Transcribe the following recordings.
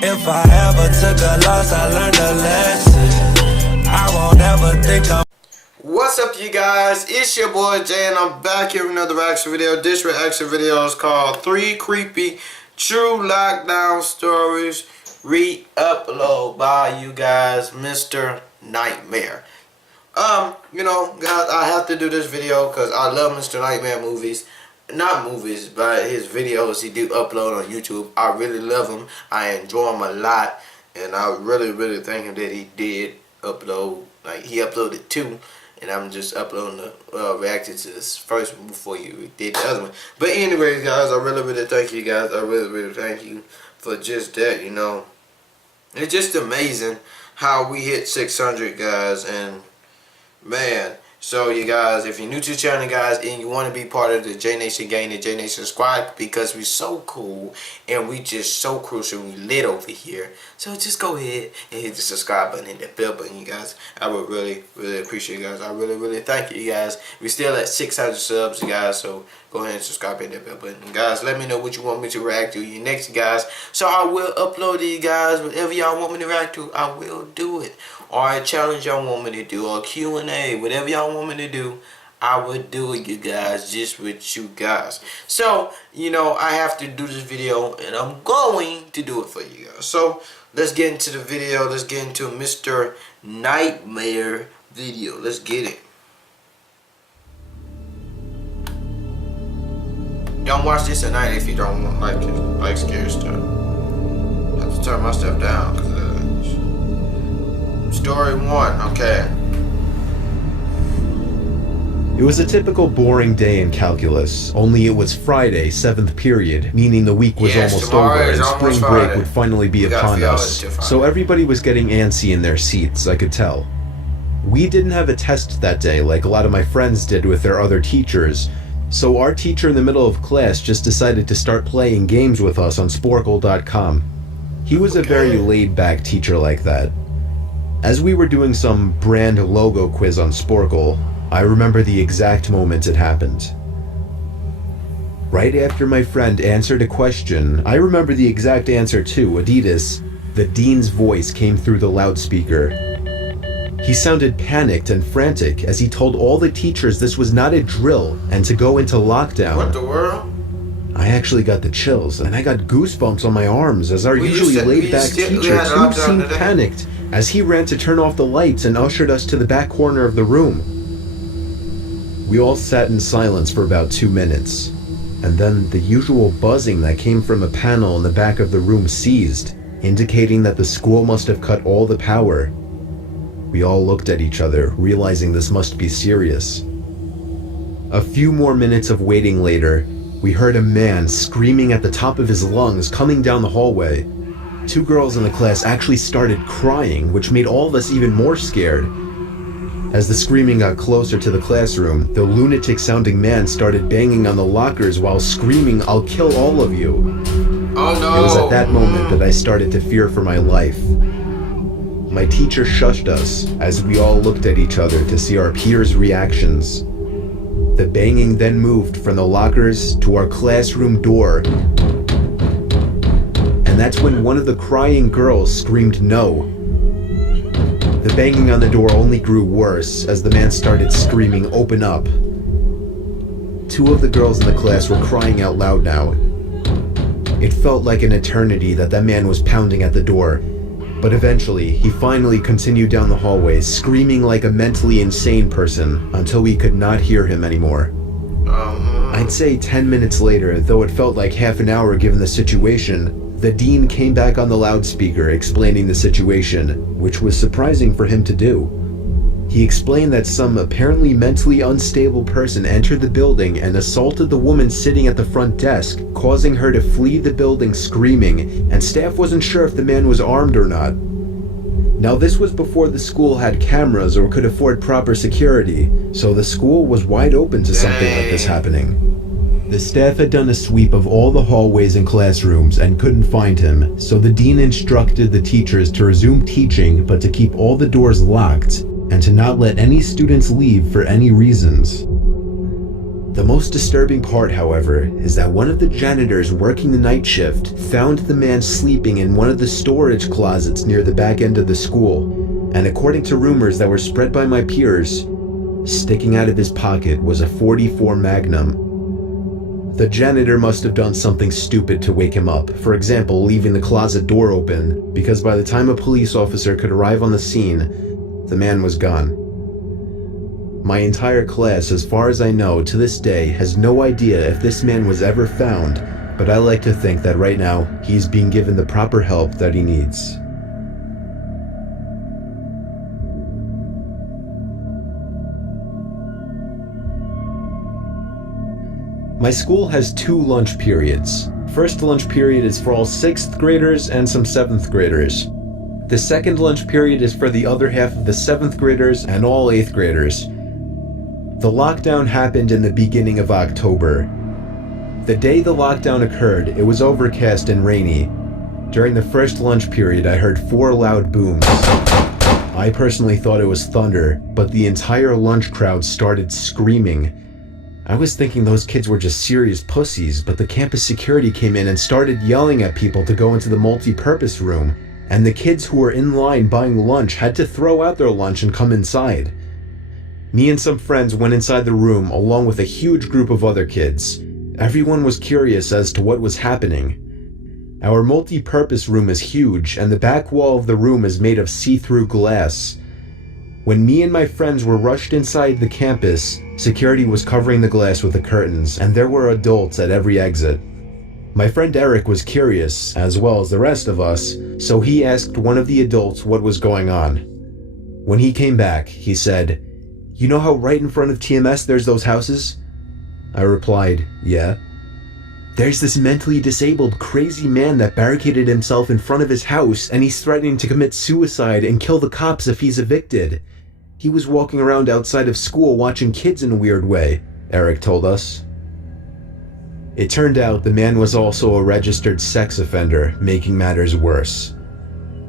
If I ever took a loss, I learned a lesson. I won't ever think I'm. What's up, you guys? It's your boy Jay, and I'm back here with another reaction video. This reaction video is called 3 Creepy True Lockdown Stories Re-upload by you guys, Mr. Nightmare. You know, guys, I have to do this video because I love Mr. Nightmare movies. Not movies, but his videos he do upload on YouTube. I really love him. I enjoy him a lot. And I really thank him that he did upload. Like, he uploaded 2. And I'm just uploading the reacting to this first one before you did the other one. But anyways, guys, I really thank you guys. I really thank you for just that, you know. It's just amazing how we hit 600, guys. And, man... So, you guys, if you're new to the channel, guys, and you want to be part of the J Nation gang, the J Nation squad, because we're so cool and we just so crucial, we lit over here. So just go ahead and hit the subscribe button and the bell button, you guys. I would really appreciate you guys. I really thank you guys. We're still at 600 subs, you guys. So go ahead and subscribe and hit the bell button. And guys, let me know what you want me to react to you next, guys. So I will upload to you guys. Whatever y'all want me to react to, I will do it. Or a challenge y'all want me to do, or Q&A, whatever y'all want me to do, I would do it, you guys, just with you guys. So, you know, I have to do this video, and I'm going to do it for you guys. So, let's get into the video. Let's get into Mr. Nightmare video. Let's get it. Don't watch this at night if you don't want, like scary stuff. I have to turn my stuff down, because Story 1, okay. It was a typical boring day in calculus, only it was Friday, 7th period, meaning the week was almost over and spring break would finally be upon us. So everybody was getting antsy in their seats, I could tell. We didn't have a test that day like a lot of my friends did with their other teachers, so our teacher in the middle of class just decided to start playing games with us on Sporkle.com. He was a very laid-back teacher like that. As we were doing some brand logo quiz on Sporkle, I remember the exact moment it happened. Right after my friend answered a question, I remember the exact answer too, Adidas. The dean's voice came through the loudspeaker. He sounded panicked and frantic as he told all the teachers this was not a drill and to go into lockdown. What the world? I actually got the chills and I got goosebumps on my arms as our usually laid-back teacher too seemed panicked as he ran to turn off the lights and ushered us to the back corner of the room. We all sat in silence for about 2 minutes, and then the usual buzzing that came from a panel in the back of the room ceased, indicating that the school must have cut all the power. We all looked at each other, realizing this must be serious. A few more minutes of waiting later, we heard a man screaming at the top of his lungs coming down the hallway. 2 girls in the class actually started crying, which made all of us even more scared. As the screaming got closer to the classroom, the lunatic-sounding man started banging on the lockers while screaming, "I'll kill all of you." Oh no! It was at that moment that I started to fear for my life. My teacher shushed us as we all looked at each other to see our peers' reactions. The banging then moved from the lockers to our classroom door. And that's when one of the crying girls screamed no. The banging on the door only grew worse as the man started screaming, "Open up." 2 of the girls in the class were crying out loud now. It felt like an eternity that man was pounding at the door, but eventually he finally continued down the hallway, screaming like a mentally insane person until we could not hear him anymore. I'd say 10 minutes later, though it felt like half an hour given the situation, the dean came back on the loudspeaker explaining the situation, which was surprising for him to do. He explained that some apparently mentally unstable person entered the building and assaulted the woman sitting at the front desk, causing her to flee the building screaming, and staff wasn't sure if the man was armed or not. Now this was before the school had cameras or could afford proper security, so the school was wide open to something like this happening. The staff had done a sweep of all the hallways and classrooms and couldn't find him, so the dean instructed the teachers to resume teaching but to keep all the doors locked and to not let any students leave for any reasons. The most disturbing part, however, is that one of the janitors working the night shift found the man sleeping in one of the storage closets near the back end of the school, and according to rumors that were spread by my peers, sticking out of his pocket was a .44 Magnum. The janitor must have done something stupid to wake him up, for example, leaving the closet door open, because by the time a police officer could arrive on the scene, the man was gone. My entire class, as far as I know, to this day, has no idea if this man was ever found, but I like to think that right now, he's being given the proper help that he needs. My school has 2 lunch periods. First lunch period is for all 6th graders and some 7th graders. The second lunch period is for the other half of the 7th graders and all 8th graders. The lockdown happened in the beginning of October. The day the lockdown occurred, it was overcast and rainy. During the first lunch period, I heard 4 loud booms. I personally thought it was thunder, but the entire lunch crowd started screaming. I was thinking those kids were just serious pussies, but the campus security came in and started yelling at people to go into the multi-purpose room, and the kids who were in line buying lunch had to throw out their lunch and come inside. Me and some friends went inside the room along with a huge group of other kids. Everyone was curious as to what was happening. Our multi-purpose room is huge, and the back wall of the room is made of see-through glass. When me and my friends were rushed inside the campus, security was covering the glass with the curtains, and there were adults at every exit. My friend Eric was curious, as well as the rest of us, so he asked one of the adults what was going on. When he came back, he said, "You know how right in front of TMS there's those houses?" I replied, "Yeah." "There's this mentally disabled, crazy man that barricaded himself in front of his house, and he's threatening to commit suicide and kill the cops if he's evicted. He was walking around outside of school watching kids in a weird way," Eric told us. It turned out the man was also a registered sex offender, making matters worse.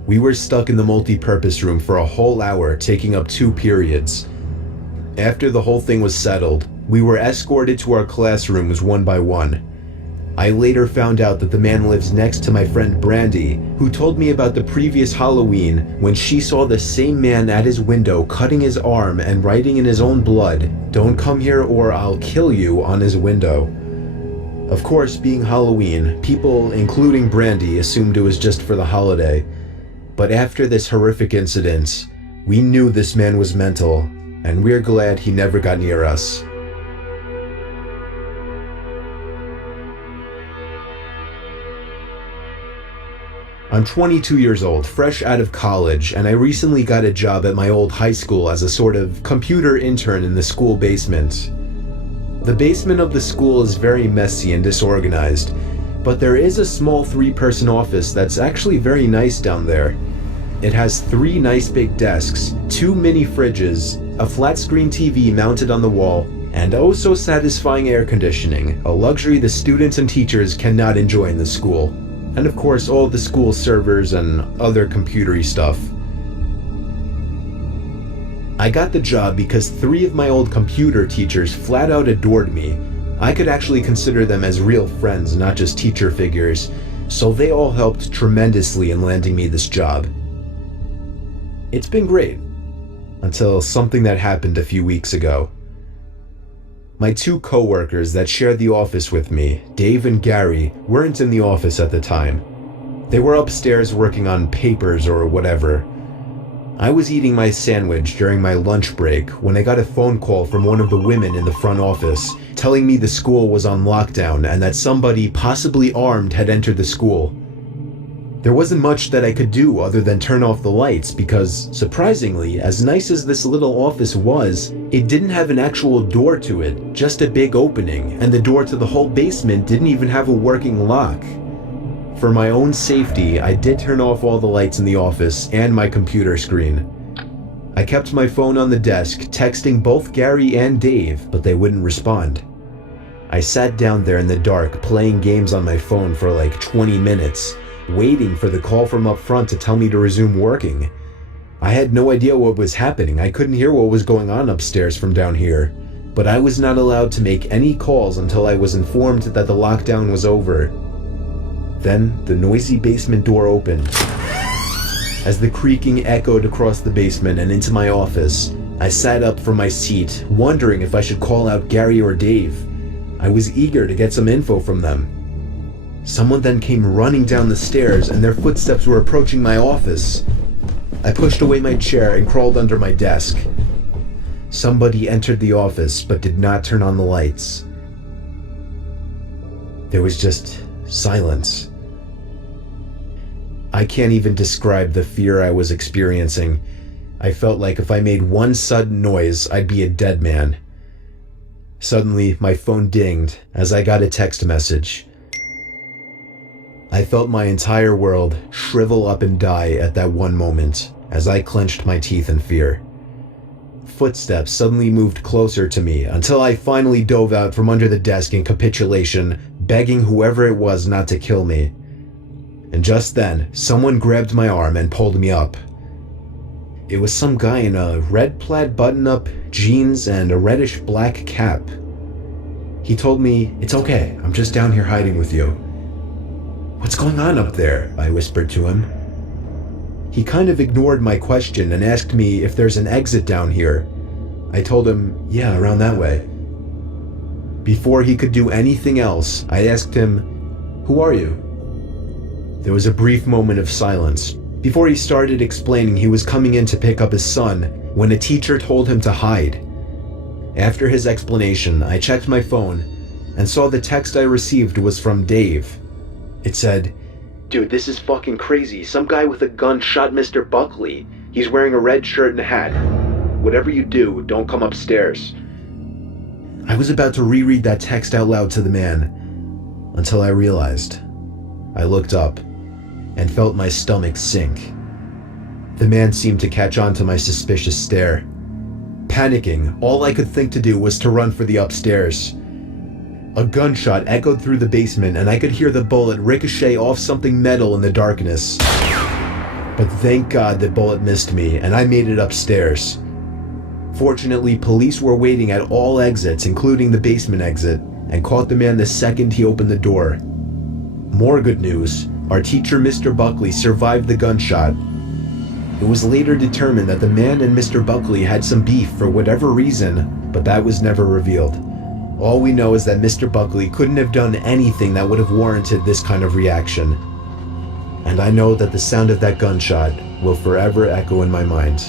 We were stuck in the multi-purpose room for a whole hour, taking up 2 periods. After the whole thing was settled, we were escorted to our classrooms one by one. I later found out that the man lives next to my friend Brandy, who told me about the previous Halloween when she saw the same man at his window cutting his arm and writing in his own blood, "Don't come here or I'll kill you," on his window. Of course, being Halloween, people, including Brandy, assumed it was just for the holiday. But after this horrific incident, we knew this man was mental, and we're glad he never got near us. I'm 22 years old, fresh out of college, and I recently got a job at my old high school as a sort of computer intern in the school basement. The basement of the school is very messy and disorganized, but there is a small 3-person office that's actually very nice down there. It has 3 nice big desks, 2 mini fridges, a flat screen TV mounted on the wall, and oh so satisfying air conditioning, a luxury the students and teachers cannot enjoy in the school. And of course all the school servers and other computery stuff. I got the job because 3 of my old computer teachers flat out adored me. I could actually consider them as real friends, not just teacher figures, so they all helped tremendously in landing me this job. It's been great, until something that happened a few weeks ago. My 2 coworkers that shared the office with me, Dave and Gary, weren't in the office at the time. They were upstairs working on papers or whatever. I was eating my sandwich during my lunch break when I got a phone call from one of the women in the front office telling me the school was on lockdown and that somebody, possibly armed, had entered the school. There wasn't much that I could do other than turn off the lights because, surprisingly, as nice as this little office was, it didn't have an actual door to it, just a big opening, and the door to the whole basement didn't even have a working lock. For my own safety, I did turn off all the lights in the office and my computer screen. I kept my phone on the desk, texting both Gary and Dave, but they wouldn't respond. I sat down there in the dark, playing games on my phone for like 20 minutes, waiting for the call from up front to tell me to resume working. I had no idea what was happening. I couldn't hear what was going on upstairs from down here. but I was not allowed to make any calls until I was informed that the lockdown was over. Then the noisy basement door opened. As the creaking echoed across the basement and into my office, I sat up from my seat, wondering if I should call out Gary or Dave. I was eager to get some info from them. Someone then came running down the stairs, and their footsteps were approaching my office. I pushed away my chair and crawled under my desk. Somebody entered the office but did not turn on the lights. There was just silence. I can't even describe the fear I was experiencing. I felt like if I made one sudden noise, I'd be a dead man. Suddenly, my phone dinged as I got a text message. I felt my entire world shrivel up and die at that one moment as I clenched my teeth in fear. Footsteps suddenly moved closer to me until I finally dove out from under the desk in capitulation, begging whoever it was not to kill me. And just then, someone grabbed my arm and pulled me up. It was some guy in a red plaid button-up, jeans, and a reddish-black cap. He told me, "It's okay, I'm just down here hiding with you." "What's going on up there?" I whispered to him. He kind of ignored my question and asked me if there's an exit down here. I told him, "Yeah, around that way." Before he could do anything else, I asked him, "Who are you?" There was a brief moment of silence before he started explaining he was coming in to pick up his son when a teacher told him to hide. After his explanation, I checked my phone and saw the text I received was from Dave. It said, "Dude, this is fucking crazy. Some guy with a gun shot Mr. Buckley. He's wearing a red shirt and a hat. Whatever you do, don't come upstairs." I was about to reread that text out loud to the man until I realized. I looked up and felt my stomach sink. The man seemed to catch on to my suspicious stare. Panicking, all I could think to do was to run for the upstairs. A gunshot echoed through the basement and I could hear the bullet ricochet off something metal in the darkness. But thank God the bullet missed me and I made it upstairs. Fortunately, police were waiting at all exits, including the basement exit, and caught the man the second he opened the door. More good news, our teacher Mr. Buckley survived the gunshot. It was later determined that the man and Mr. Buckley had some beef for whatever reason, but that was never revealed. All we know is that Mr. Buckley couldn't have done anything that would have warranted this kind of reaction. And I know that the sound of that gunshot will forever echo in my mind.